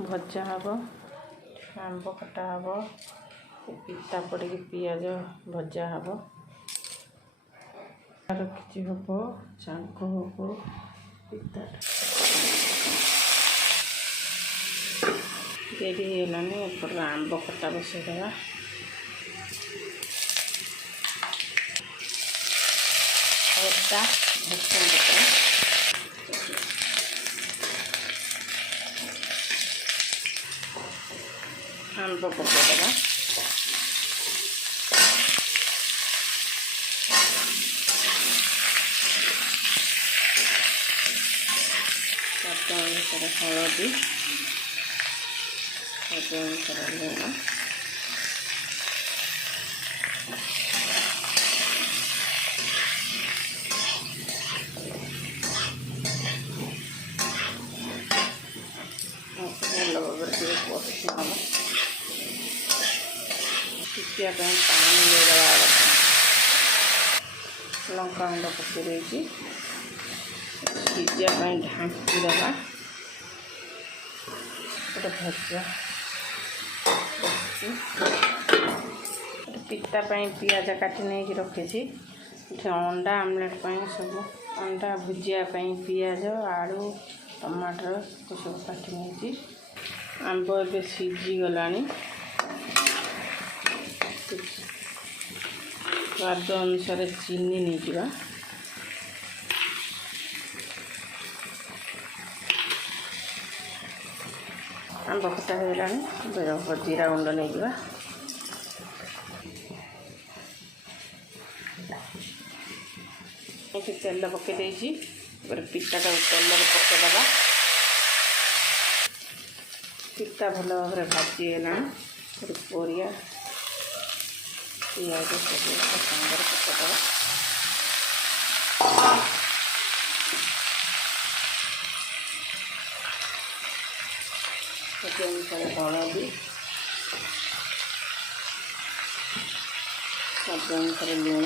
भजा हम आंब कटा हम पिता पड़ पियाज भजा हम रखी हम चांग हम पिता रेडी होलानी ऊपर आंब कटा बसईदेवा अदा भूसुंग पत्र आंब पकईदेवा स्वाद अनुसार हलदी स्वाद अनुसार लुण भल भाव पशु हम टिकिया पानी देवा लंका गुंड पकई सिजापी ढांकीदेवा गोटे भजा पिता पियाज काटी नहीं रखी अंडा आमलेट सब अंडा भुजियापी पियाज आलू टमाटर सब काटी नहीं आंब ए सीझीगला स्वाद अनुसार चीनी नहीं जा आंब खटा हो जीरा गुंड नहीं जा तेल पकई पिता तेल पकईदेवा पिता भल भाव भाजीगला परिया पियाज सब सांगे पकईदेवा अनुसार हलदी स्वाद अनुसार लुण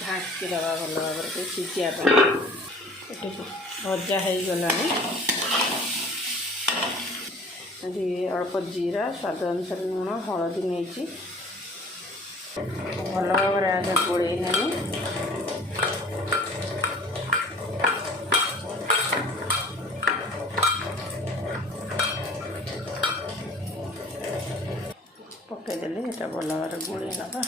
ढांकी दवा भल भाव सीझापी भजा हो गला अल्प जीरा स्वाद अनुसार लुण हलदी नहीं भल भाव आगे गोलैलानी पकईदेली ये भल भाव गोलई नवा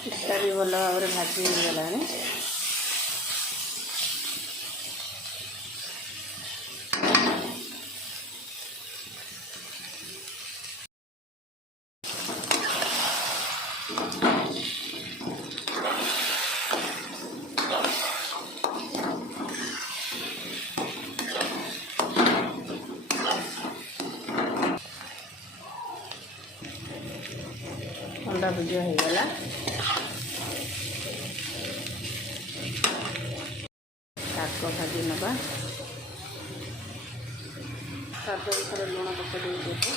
पिता भी भल भाव भाजी गला अंडा भुजिया हो गला शाग भाजी नवा स्वाद अनुसार लुण पकई देते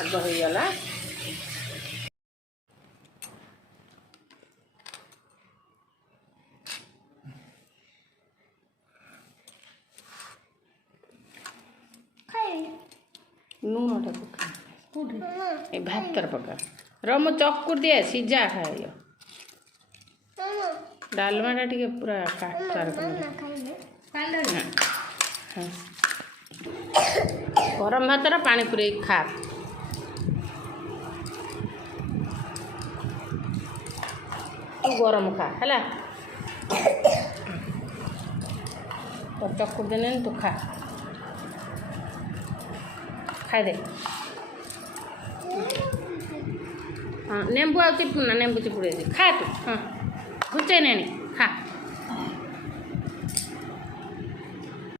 आग हो गला लुण पका भात पका रम चकुर दिए सीझा खाए डालमाटा टे पूरा काटार गरम भात पानी पूरे खा गरम खा है। और चक्कू देने तो खा खाई दे। हाँ नींबू आ चिपुना नींबू चिपुड़े खा तू। हाँ घुचे नहीं खा।